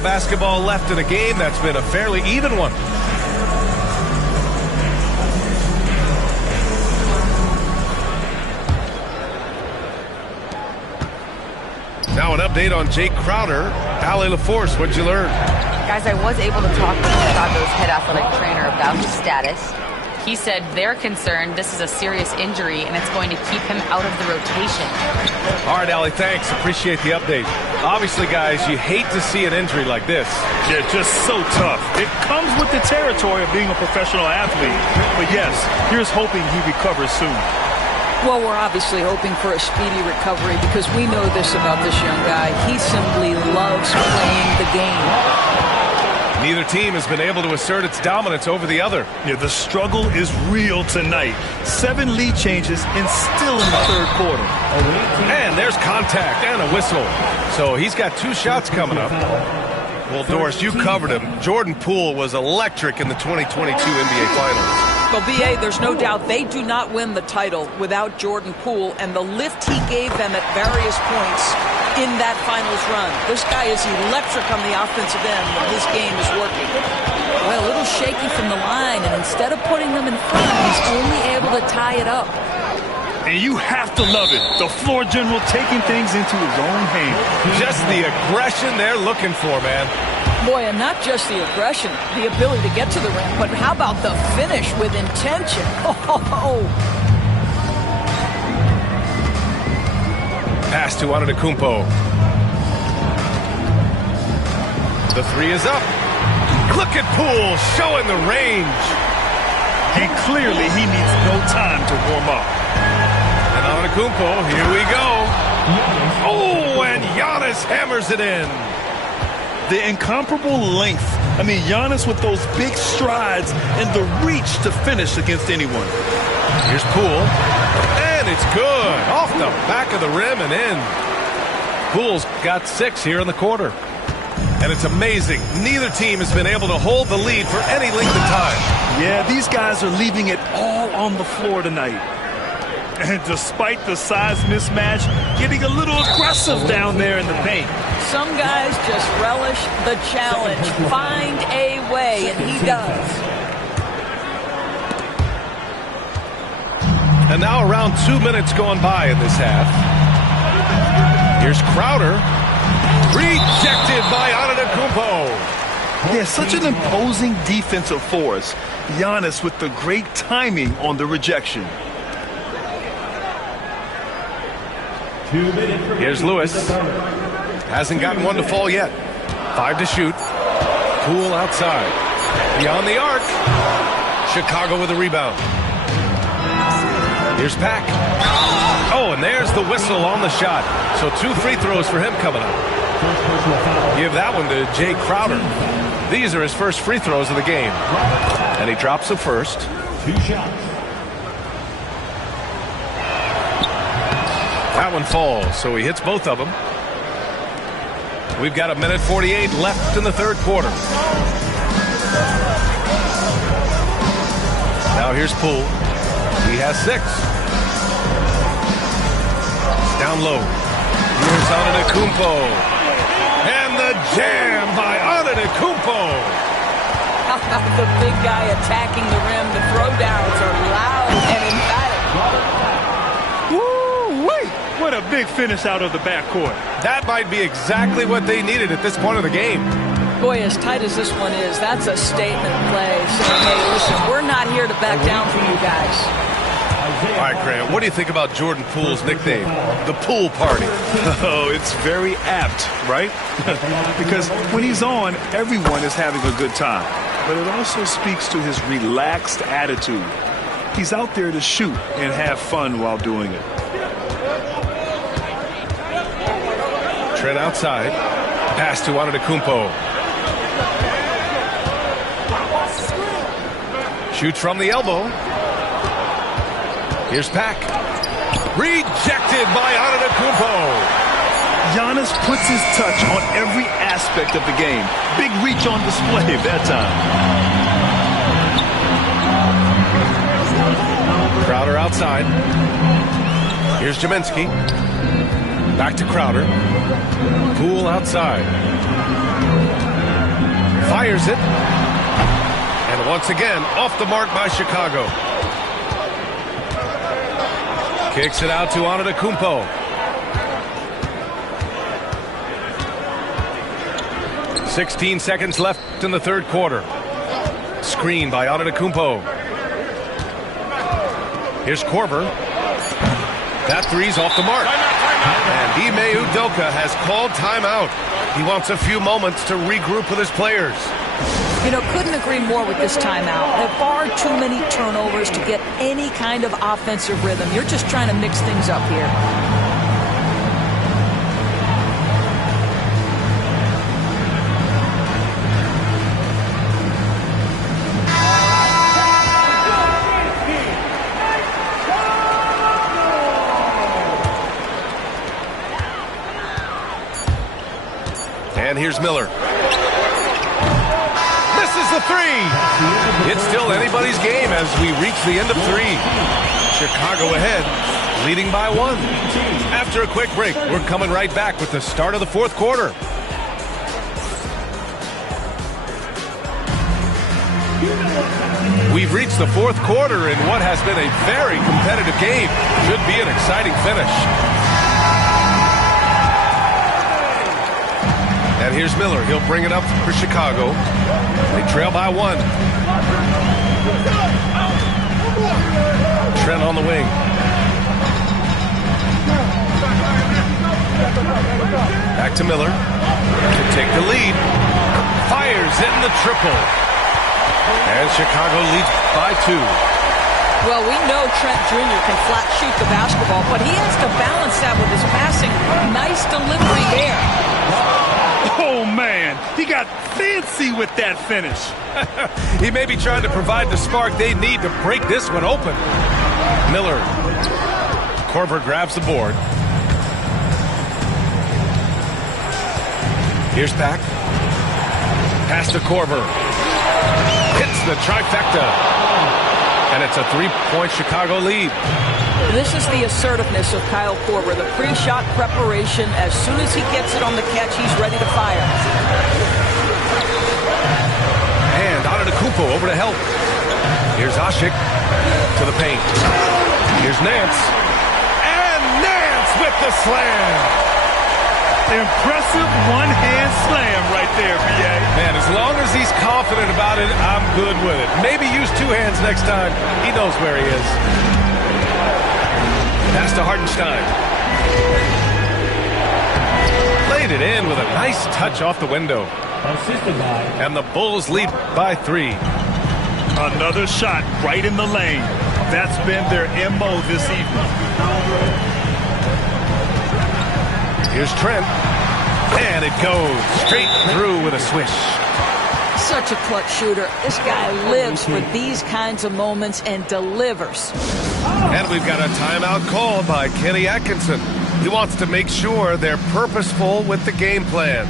of basketball left in a game that's been a fairly even one. Now an update on Jake Crowder. Allie LaForce, what'd you learn? Guys, I was able to talk with Chicago's head athletic trainer about his status. He said they're concerned this is a serious injury and it's going to keep him out of the rotation. All right, Allie, thanks. Appreciate the update. Obviously, guys, you hate to see an injury like this. Yeah, just so tough. It comes with the territory of being a professional athlete. But yes, here's hoping he recovers soon. Well, we're obviously hoping for a speedy recovery because we know this about this young guy. He simply loves playing the game. Neither team has been able to assert its dominance over the other. Yeah, the struggle is real tonight. 7 lead changes and still in the third quarter. And there's contact and a whistle. So he's got 2 shots coming up. Well, Doris, you covered him. Jordan Poole was electric in the 2022 NBA Finals. Well, B.A., there's no doubt they do not win the title without Jordan Poole and the lift he gave them at various points in that finals run. This guy is electric on the offensive end when his game is working. Well, a little shaky from the line, and instead of putting them in front, he's only able to tie it up. And you have to love it. The floor general taking things into his own hands. Just the aggression they're looking for, man. Boy, and not just the aggression, the ability to get to the rim, but how about the finish with intention? Oh. Pass to Antetokounmpo. The 3 is up. Look at Poole showing the range. And clearly he needs no time to warm up. And Antetokounmpo, here we go. Oh, and Giannis hammers it in. The incomparable length. I mean, Giannis with those big strides and the reach to finish against anyone. Here's Poole. And it's good. Off the back of the rim and in. Poole's got 6 here in the quarter. And it's amazing. Neither team has been able to hold the lead for any length of time. Yeah, these guys are leaving it all on the floor tonight. And despite the size mismatch, getting a little aggressive down there in the paint. Some guys just relish the challenge. Find a way, and he does. And now around 2 minutes gone by in this half. Here's Crowder. Rejected by Antetokounmpo. Yeah, such an imposing defensive force. Giannis with the great timing on the rejection. Here's Lewis. Hasn't gotten one to fall yet. 5 to shoot. Poole outside. Beyond the arc. Chicago with a rebound. Here's Pack. Oh, and there's the whistle on the shot. So 2 free throws for him coming up. Give that one to Jay Crowder. These are his first free throws of the game. And he drops the first. 2 shots. That one falls, so he hits both of them. We've got 1:48 left in the third quarter. Now here's Poole. He has 6. Down low. Here's Antetokounmpo. And the jam by Antetokounmpo. The big guy attacking the rim. The throwdowns are loud and emphatic. Woo-wee! What a big finish out of the backcourt. That might be exactly what they needed at this point of the game. Boy, as tight as this one is, that's a statement play. Saying, hey, listen, we're not here to back down for you guys. All right, Grant, what do you think about Jordan Poole's nickname, the Pool Party? Oh, it's very apt, right? Because when he's on, everyone is having a good time. But it also speaks to his relaxed attitude. He's out there to shoot and have fun while doing it. Trent outside. Pass to Antetokounmpo. Shoots from the elbow. Here's Pack. Rejected by Antetokounmpo. Giannis puts his touch on every aspect of the game. Big reach on display that time. Crowder outside. Here's Jaminski. Back to Crowder. Poole outside. Fires it. And once again, off the mark by Chicago. Kicks it out to Antetokounmpo. 16 seconds left in the third quarter. Screen by Antetokounmpo. Here's Korver. That three's off the mark. And Ime Udoka has called timeout. He wants a few moments to regroup with his players. You know, couldn't agree more with this timeout. There are far too many turnovers to get any kind of offensive rhythm. You're just trying to mix things up here. And here's Miller. Misses the three. It's still anybody's game as we reach the end of three. Chicago ahead, leading by 1. After a quick break, we're coming right back with the start of the fourth quarter. We've reached the fourth quarter in what has been a very competitive game. Should be an exciting finish. And here's Miller. He'll bring it up for Chicago. They trail by 1. Trent on the wing. Back to Miller to take the lead. Fires in the triple. And Chicago leads by 2. Well, we know Trent Jr. can flat shoot the basketball, but he has to balance that with his passing. Nice delivery there. Oh, man, he got fancy with that finish. He may be trying to provide the spark they need to break this one open. Miller. Korver grabs the board. Here's back. Pass to Korver. Hits the trifecta. And it's a 3-point Chicago lead. This is the assertiveness of Kyle Korver, the pre-shot preparation. As soon as he gets it on the catch, he's ready to fire. And Antetokounmpo over to help. Here's Asik to the paint. Here's Nance. And Nance with the slam. Impressive one-hand slam right there, B.A. Man, as long as he's confident about it, I'm good with it. Maybe use 2 hands next time. He knows where he is. Pass to Hartenstein. Played it in with a nice touch off the window. And the Bulls lead by 3. Another shot right in the lane. That's been their MO this evening. Here's Trent. And it goes straight through with a swish. Such a clutch shooter. This guy lives for these kinds of moments and delivers. And we've got a timeout called by Kenny Atkinson. He wants to make sure they're purposeful with the game plan.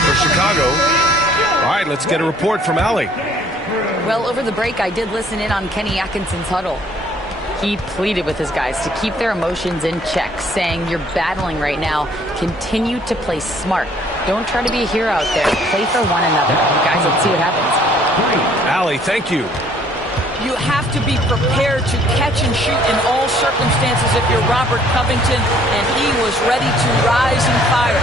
For Chicago. All right, let's get a report from Allie. Well, over the break, I did listen in on Kenny Atkinson's huddle. He pleaded with his guys to keep their emotions in check, saying, you're battling right now. Continue to play smart. Don't try to be a hero out there. Play for one another. Guys, let's see what happens. Allie, thank you. You have to be prepared to catch and shoot in all circumstances if you're Robert Covington, and he was ready to rise and fire.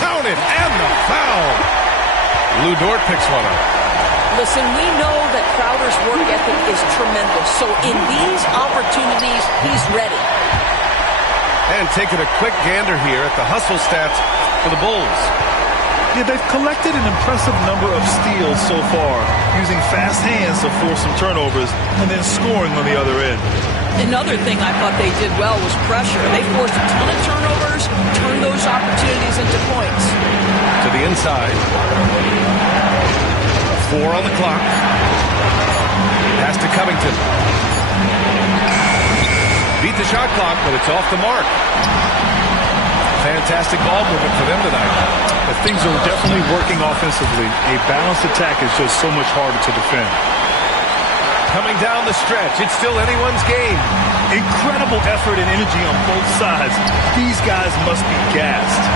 Count it, and the foul. Lou Dort picks one up. Listen, we know that Crowder's work ethic is tremendous, so in these opportunities, he's ready. And taking a quick gander here at the hustle stats for the Bulls. Yeah, they've collected an impressive number of steals so far, using fast hands to force some turnovers and then scoring on the other end. Another thing I thought they did well was pressure. They forced a ton of turnovers, turned those opportunities into points. To the inside. 4 on the clock. Pass to Covington. Beat the shot clock, but it's off the mark. Fantastic ball movement for them tonight. But things are definitely working offensively. A balanced attack is just so much harder to defend. Coming down the stretch, it's still anyone's game. Incredible effort and energy on both sides. These guys must be gassed.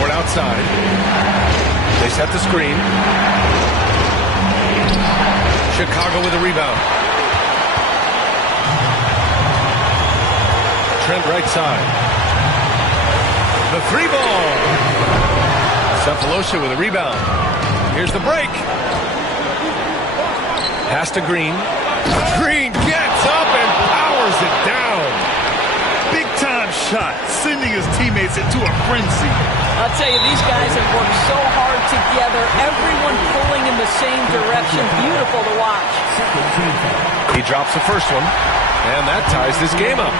Ford outside. They set the screen. Chicago with a rebound. Trent right side. The three ball. Cephalosha with a rebound. Here's the break. Pass to Green. Green gets up and powers it down. Big time shot, sending his teammates into a frenzy. I'll tell you, these guys have worked so hard together. Everyone pulling in the same direction. Beautiful to watch. He drops the first one, and that ties this game up.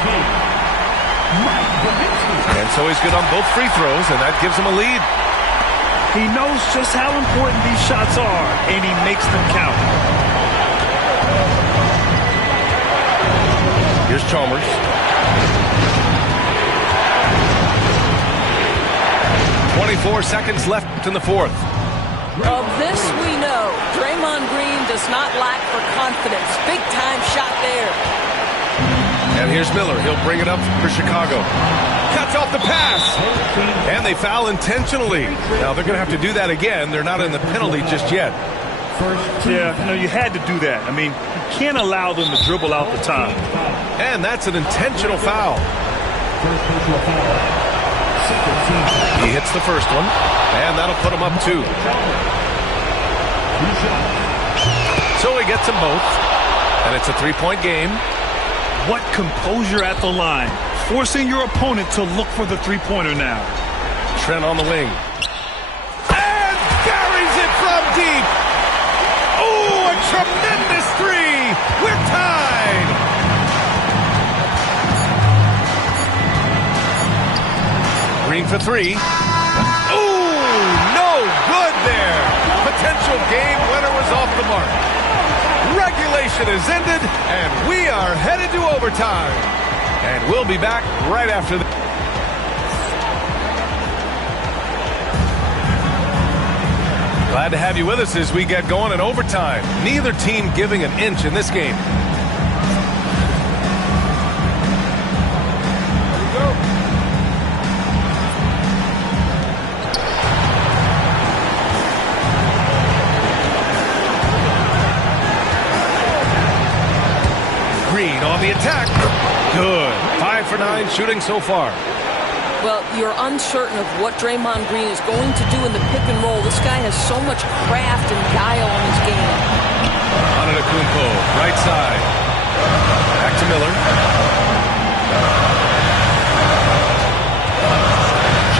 And so he's good on both free throws, and that gives him a lead. He knows just how important these shots are, and he makes them count. Here's Chalmers. .24 seconds left in the fourth. Of this we know, Draymond Green does not lack for confidence. Big time shot there. And here's Miller. He'll bring it up for Chicago. Cuts off the pass. And they foul intentionally. Now they're going to have to do that again. They're not in the penalty just yet. Yeah, you had to do that. I mean, you can't allow them to dribble out the time. And that's an intentional foul. He hits the first one, and that'll put him up 2. So he gets them both, and it's a 3-point game. What composure at the line, forcing your opponent to look for the three-pointer now. Trent on the wing. And buries it from deep. Oh, a tremendous three. We're tied. Green for 3. Oh, no good there. Potential game winner was off the mark. Regulation is ended, and we are headed to overtime. And we'll be back right after this. Glad to have you with us as we get going in overtime. Neither team giving an inch in this game. Green on the attack. Good. 5 for 9 shooting so far. Well, you're uncertain of what Draymond Green is going to do in the pick and roll. This guy has so much craft and guile in his game. Antetokounmpo, right side. Back to Miller.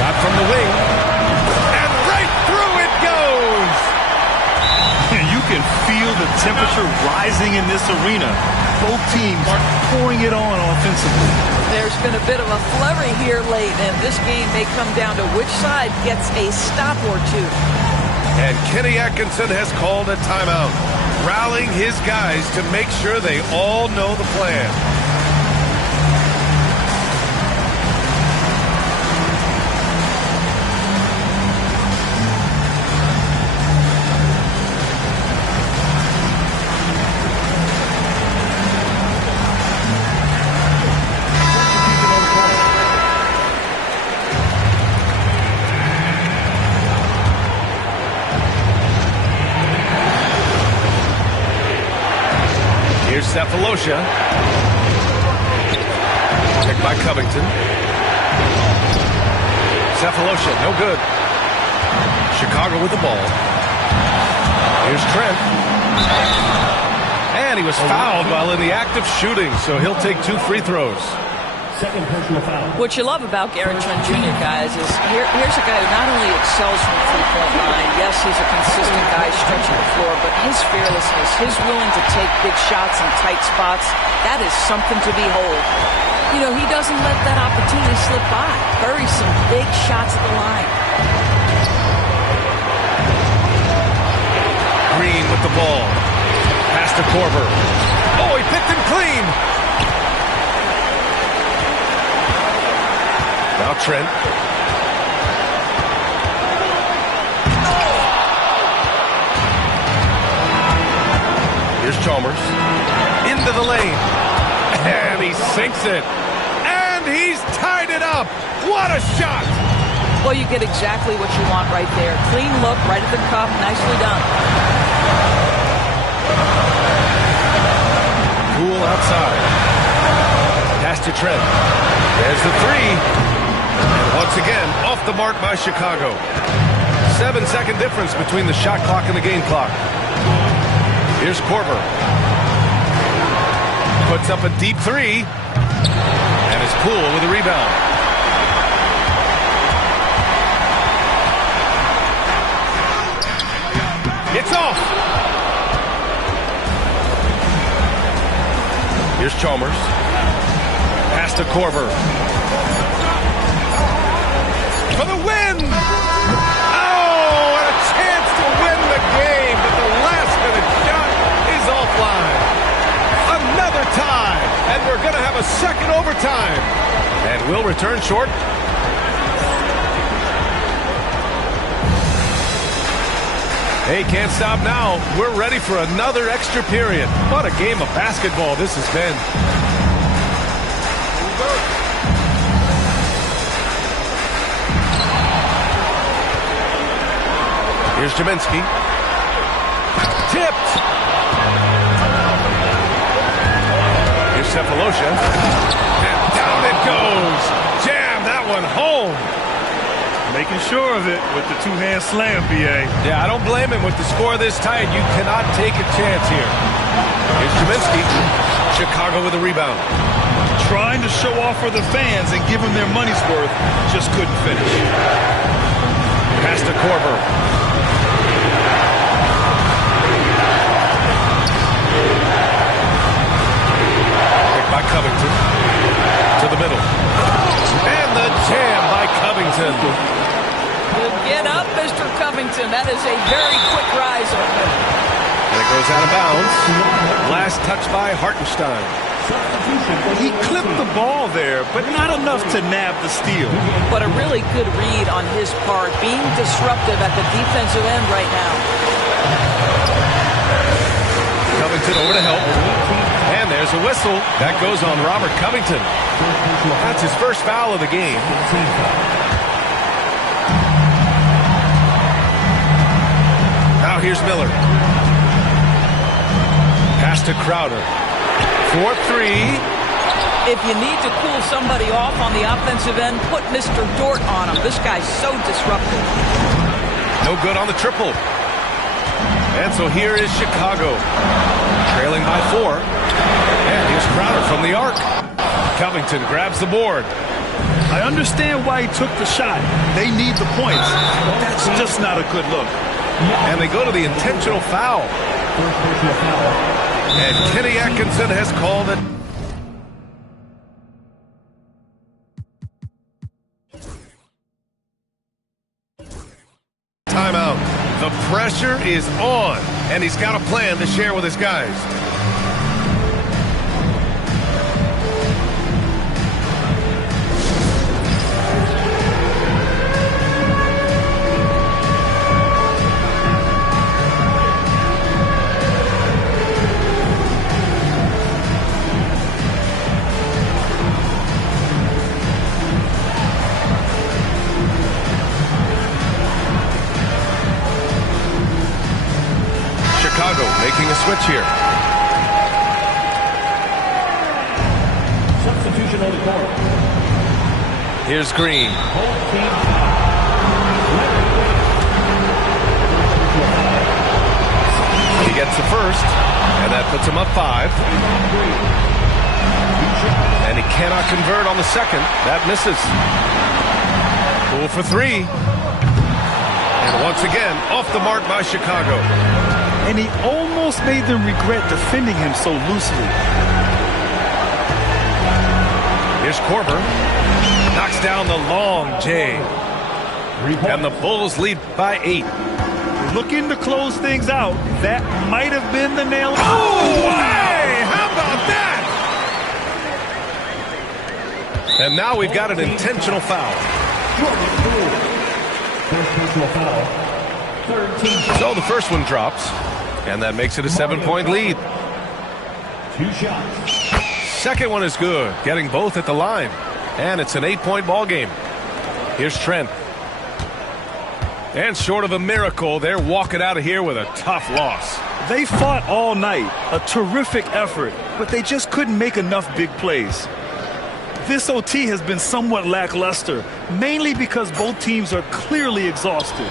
Shot from the wing. And right through it goes. You can feel the temperature rising in this arena. Both teams pouring it on offensively. There's been a bit of a flurry here late, and this game may come down to which side gets a stop or two. And Kenny Atkinson has called a timeout, rallying his guys to make sure they all know the plan. Here's Cephalosha. Picked by Covington. Cephalosha, no good. Chicago with the ball. Here's Trent. And he was fouled while in the act of shooting, so he'll take 2 free throws. Second personal foul. What you love about Gary Trent Jr., guys, is here's a guy who not only excels from the three-point line, yes, he's a consistent guy stretching the floor, but his fearlessness, his willing to take big shots in tight spots, that is something to behold. You know, he doesn't let that opportunity slip by. Buries some big shots at the line. Green with the ball. Pass to Korver. Oh, he picked him clean. Trent. Here's Chalmers. Into the lane. And he sinks it. And he's tied it up. What a shot! Well, you get exactly what you want right there. Clean look, right at the cup. Nicely done. Cool outside. Pass to Trent. There's the three. And once again, off the mark by Chicago. 7-second difference between the shot clock and the game clock. Here's Korver. Puts up a deep three. And is cool with a rebound. It's off. Here's Chalmers. Pass to Korver. For the win! Oh, and a chance to win the game, but the last-minute shot is offline. Another tie, and we're going to have a second overtime. And we'll return short. Hey, can't stop now. We're ready for another extra period. What a game of basketball this has been. Here's Jaminski. Tipped. Here's Cephalosha. And down it goes. Jam that one home. Making sure of it with the two-hand slam, B.A. Yeah, I don't blame him with the score this tight. You cannot take a chance here. Here's Jaminski. Chicago with a rebound. Trying to show off for the fans and give them their money's worth, just couldn't finish. Pass to Korver. Picked by Covington. To the middle. And the jam by Covington. Get up, Mr. Covington. That is a very quick riser. And it goes out of bounds. Last touch by Hartenstein. He clipped the ball there, but not enough to nab the steal. But a really good read on his part, being disruptive at the defensive end right now. Covington over to help. And there's a whistle. That goes on Robert Covington. That's his first foul of the game. Now here's Miller. Pass to Crowder. 4-3. If you need to cool somebody off on the offensive end, put Mr. Dort on him. This guy's so disruptive. No good on the triple. And so here is Chicago. Trailing by 4. And here's Crowder from the arc. Covington grabs the board. I understand why he took the shot. They need the points, but that's just not a good look. And they go to the intentional foul. And Kenny Atkinson has called it. Timeout. The pressure is on, and he's got a plan to share with his guys. Chicago making a switch here. Substitution on the court. Here's Green. He gets the first, and that puts him up 5. And he cannot convert on the second. That misses. Cool for 3. And once again, off the mark by Chicago. And he almost made them regret defending him so loosely. Here's Korver. Knocks down the long J. And the Bulls lead by 8. Looking to close things out. That might have been the nail. Oh, hey! How about that? And now we've got an intentional foul. So the first one drops, and that makes it a 7-point lead. 2 shots. Second one is good, getting both at the line. And it's an 8-point ball game. Here's Trent. And short of a miracle, they're walking out of here with a tough loss. They fought all night, a terrific effort, but they just couldn't make enough big plays. This OT has been somewhat lackluster, mainly because both teams are clearly exhausted.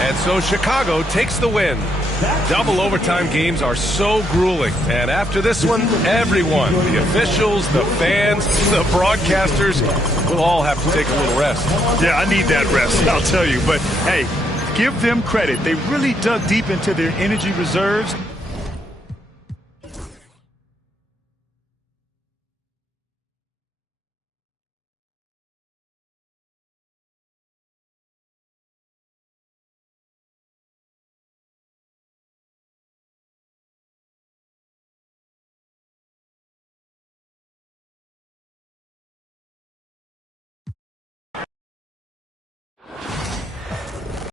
And so Chicago takes the win. Double overtime games are so grueling. And after this one, everyone, the officials, the fans, the broadcasters, will all have to take a little rest. Yeah, I need that rest, I'll tell you. But, hey, give them credit. They really dug deep into their energy reserves.